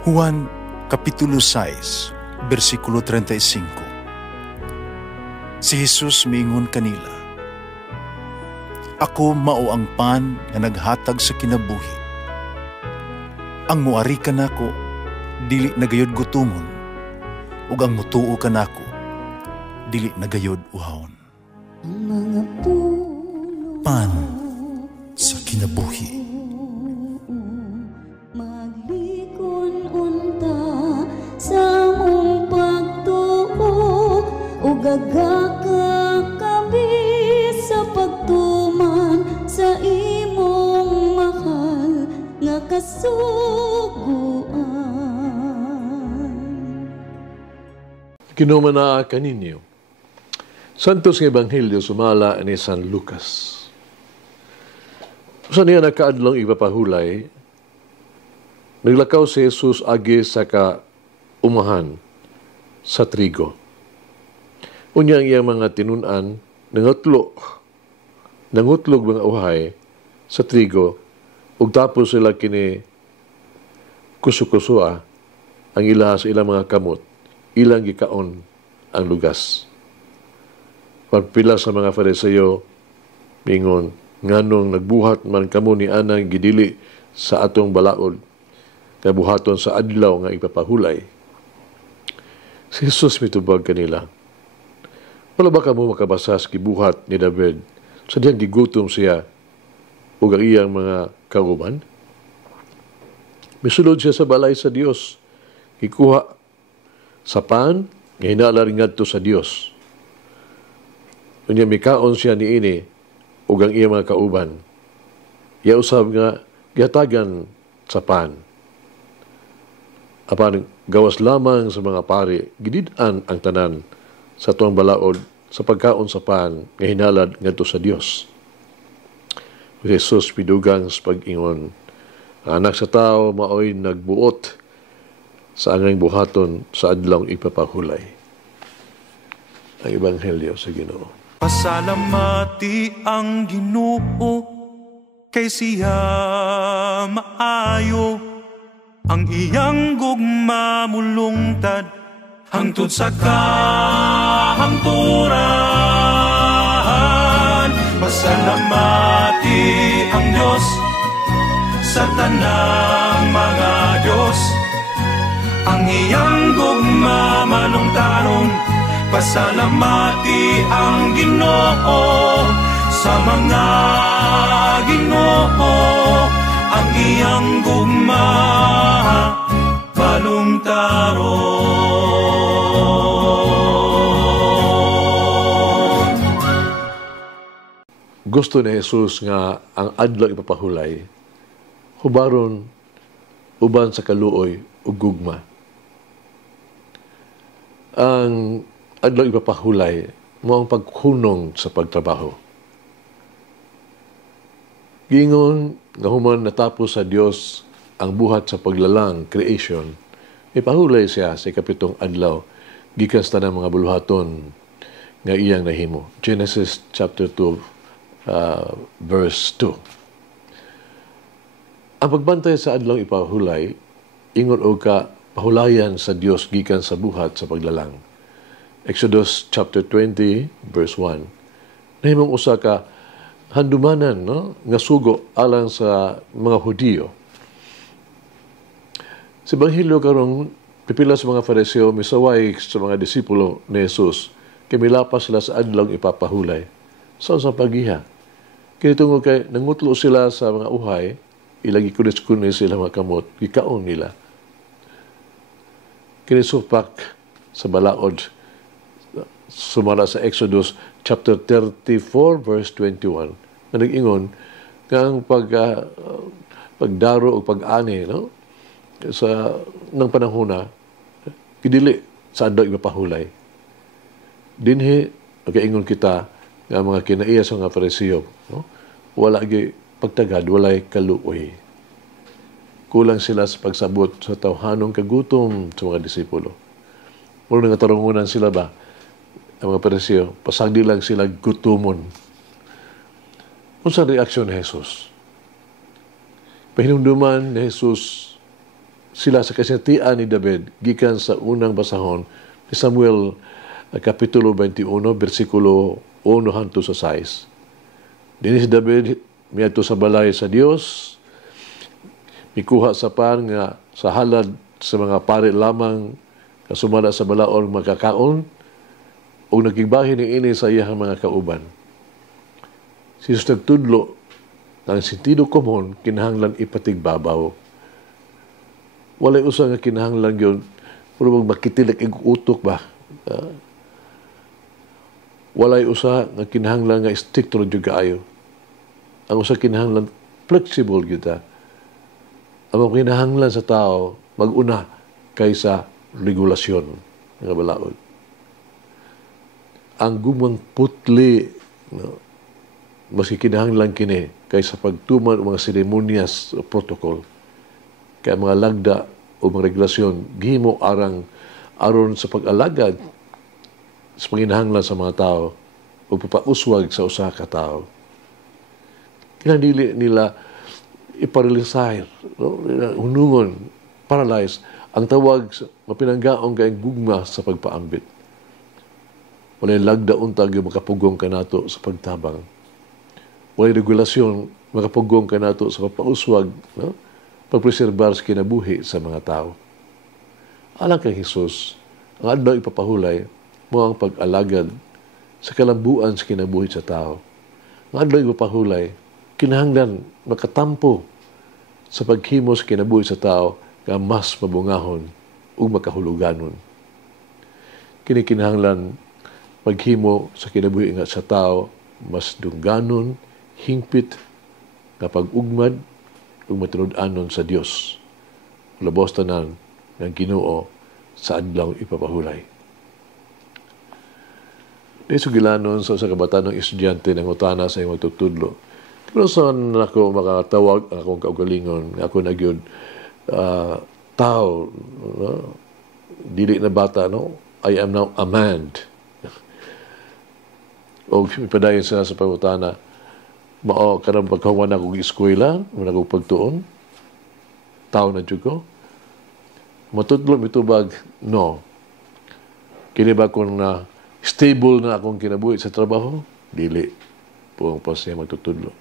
Juan Kapitulo 6, versikulo 35. Si Jesus miingon kanila, "Ako mao ang pan nga naghatag sa kinabuhi. Ang muari kanako dili nagayod gutomon, ug ang mutuo kanako dili nagayod uhawon." Pan sa kinabuhi. Gagakakabi sa pagtuman sa imong mahal nga kasuguan. Kinumana kaninyo. Santos nga Ebanghelyo sumala ni San Lucas. Sa niya nakaadlong ipapahulay, naglakaw si Jesus agi sa kaumahan sa trigo. Unyang iyang mga tinunan, nangutlog mga uhay sa trigo, ug tapos sila kini kusukusua ang ila sa ilang mga kamot, ilang gikaon ang lugas. Pagpila sa mga Fariseo, mingon, nganong nagbuhat man kamo ni anang gidili sa atong balaod, kabuhaton sa adlaw nga ipapahulay. Si Jesus mitubag kanila, wala ba ka mo makabasa sa gibuhat ni David sa diyang gigutom siya o ang iyang mga kauban? Misulod siya sa balay sa Dios, ikuha sa pan, nga hinala rin ngadto sa Dios. Kanya mikaon siya ni ini o ang iyang mga kauban. Iya usab nga gihatagan sa pan. Apan gawas lamang sa mga pari, gidid-an ang tanan sa tuwang balaod sa pagkaon sa pan nga hinalad ngadto sa Dios. Jesus pidugang sa pag-ingon, ang anak sa tao maoy nagbuot sa angay buhaton sa adlaw ipapahulay. Ang Ebanghelyo sa Ginoo. Pasalamati ang Ginoo kay siya maayo, ang iyang gugma mulungtad hangtod sa kahangturan. Pasalamati ang Diyos sa tanang mga Diyos, ang iyang gugma malungtaron. Pasalamati ang Ginoo sa mga Ginoo, ang iyang gugma malungtaron. Gusto ni Jesus nga ang adlaw ipapahulay, hubaron uban sa kaluoy ug gugma. Ang adlaw ipapahulay mo ang paghunong sa pagtrabaho. Gingon nga human natapos sa Dios ang buhat sa paglalang, creation, ipahulay siya sa ikapitong adlaw gikan sa tanang mga buluhaton nga iyang nahimo. Genesis chapter 2, verse 2. Ang pagbantay sa adlaw ipahulay, ingon o ka pahulayan sa Dios gikan sa buhat sa paglalang. Exodus chapter 20, verse 1. Nahimong usa ka handumanan, no, nga sugo alang sa mga Hudiyo. Sa Ebanghelyo karong pipila sa mga Fariseo misaway sa mga disipulo ni Jesus, kay milapas sila sa adlaw ipapahulay. Sa pagiha. Kaya tungkol kay nangutlo sila sa mga uhay, ilagi kunis-kunis sila mga kamot, gikaon nila. Kinisupak sa balaod, sumala sa Exodus chapter 34, verse 21, na nag-ingon nga ang pagdaro o pag-ani, no? Sa ng panahon kidili sa adlaw ipapahulay. Dinhi nag-ingon kita nga mga kinaiya sa mga Fariseo, no? Wala gi pagtagad, walay kaluoy. Kulang sila sa pagsabot sa tawhanong kagutom sa mga disipulo. Mula nga tarungunan sila ba, ang mga Fariseo, pasagdi lang sila gutumon. Kung saan reaksyon ni Jesus? Pahinumduman ni Jesus sila sa kasinatian ni David gikan sa unang basahon ni Samuel kapitulo 21 bersikulo 1 hangtod sa 6. Dinhi si David miadto sa balay sa Dios, mikuha sa pan nga sa halad sa mga pari lamang kasumala sa balaod makakaon o nagigbahin ni ini sa iyang mga kauban. Si Jesus nagtudlo ng sentido komon kinahanglan ipatigbabaw. Walay usa nga kinahanglan yun pero magmakitilik ig utok ba. Walay usa nga kinahanglan nga stricto jud kaayo. Ang usa kinahanglan flexible kita. Ang kinahanglan sa tao mag-una kaysa regulasyon nga balaod. Ang gumang putli no, mas kinahanglan kini kaysa pagtuman o mga seremonyas o protocol. Kaya mga lagda o mga regulasyon gihimo aron sa pag-alagad sa panginahanglan sa mga tao o papauswag sa usa ka tao. Kailangan dili nila iparalisay, no? Hunungon, paralyze, ang tawag mapinanggaong kayong gugma sa pagpaambit. Walay lagda untag yung makapugong kanato sa pagtabang. Walay regulasyon makapugong kanato sa papauswag, no? Pagpreserbar sa kinabuhi sa mga tao. Alang kay Jesus, ang adlaw ipapahulay mo ang pag-alagad sa kalambuan sa kinabuhi sa tao. Ang adlaw ipapahulay, kinahanglan makatampo sa paghimo sa kinabuhi sa tao nga mas mabungahon o makahuluganon. Kini kinahanglan paghimo sa kinabuhi nga sa tao mas dungganon, hingpit nga pag-ugmad ug matunud-anon sa Dios. Labos tanan ng Ginoo sa adlaw ipapahulay. Dito gilanon sa kabataan ng estudyante ng utana sa iyong magtutudlo. Pero saan ako makatawag akong kaugalingon, ako na gyud tao, no? Dili na bata, no? I am now a man. O ipadayon sila sa pangutana, mao kanang pagkawan ako eskwela, wala ko pagtuon, tao na dyan ko. Matutlo mitubag, no. Kini ba kung na stable na akong kinabuhi sa trabaho? Dili. Puwang pa siya magtutudlo.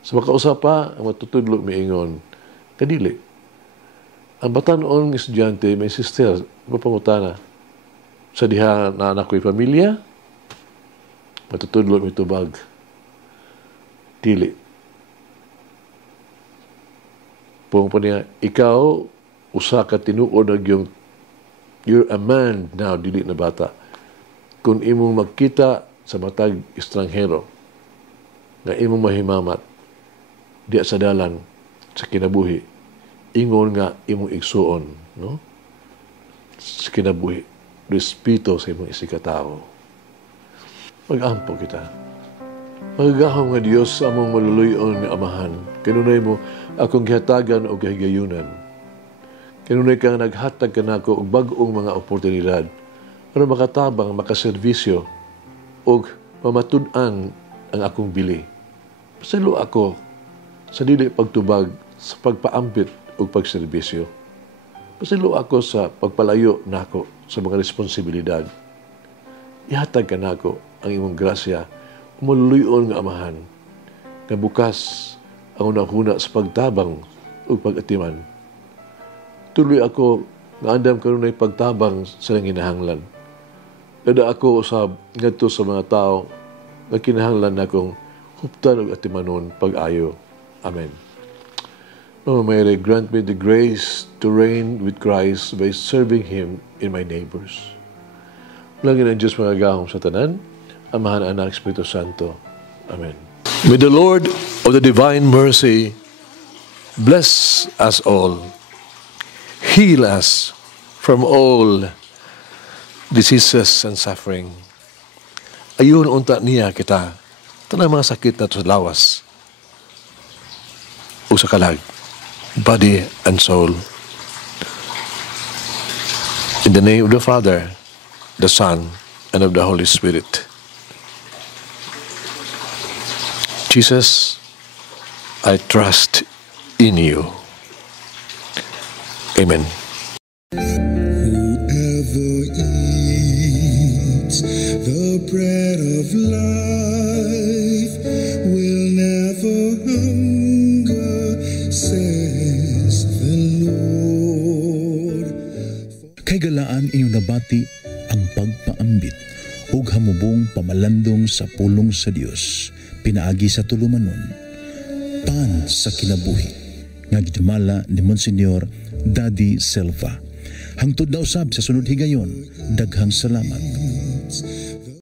Sa makausap pa, ang matutudlo miingon, kadili. Ang batanon ng estudyante, may sister, mapangutana, sa diha na anak ko'y pamilya, matutudlo mitubag, dili. Puwang pa niya, ikaw, usa ka tinuod yung, you're a man now, dili na bata. Kung imong magkita sa matag estranghero, na imong mahimamat, diya sa dalan, sa kinabuhi, ingon nga imong igsuon, no? Sa kinabuhi, respeto sa imong isikatao. Mag-ampo kita. Magagahong nga Diyos sa among maluluyon nga amahan, kanunay mo akong gihatagan o gahigayunan. Kanunay kang naghatag ka nako og bag-ong mga oportunidad para makatabang, makaservisyo o mamatud-an ang akong bili. Pasalo ako sa dili pagtubag sa pagpaambit o pagserbisyo. Pasalo ako sa pagpalayo nako sa mga responsibilidad. Ihatag ka nako ang imong grasya o maluluyon nga amahan na bukas ang unang-una sa pagtabang o pag-atiman. Tuloy ako nga andam kanunay pagtabang sa nanginahanglan. Dada ako usab ngadto sa mga tao nga kinahanglan akong huptan og atimanon pag-ayo. Amen. Mama Mary, grant me the grace to reign with Christ by serving Him in my neighbors. Langin ang Diyos mga gahong sa tanan, Amahan, Anak, Espiritu Santo. Amen. May the Lord of the divine mercy bless us all, heal us from all diseases and suffering. Ayun unta niya kita, tanang mga sakit na sa lawas o sa kalag, body and soul. In the name of the Father, the Son, and of the Holy Spirit. Jesus, I trust in you. Amen. Whoever eats the bread of life will never hunger, says the Lord. Kay galaan inyong nabati ang pagpaambit ug hamubong pamalandong sa pulong sa Dios pinaagi sa tulumanon. Pan sa kinabuhi nga gidumala ni Monsignor Daddy Silva. Hangtod na usab sa sunod higayon, daghang salamat.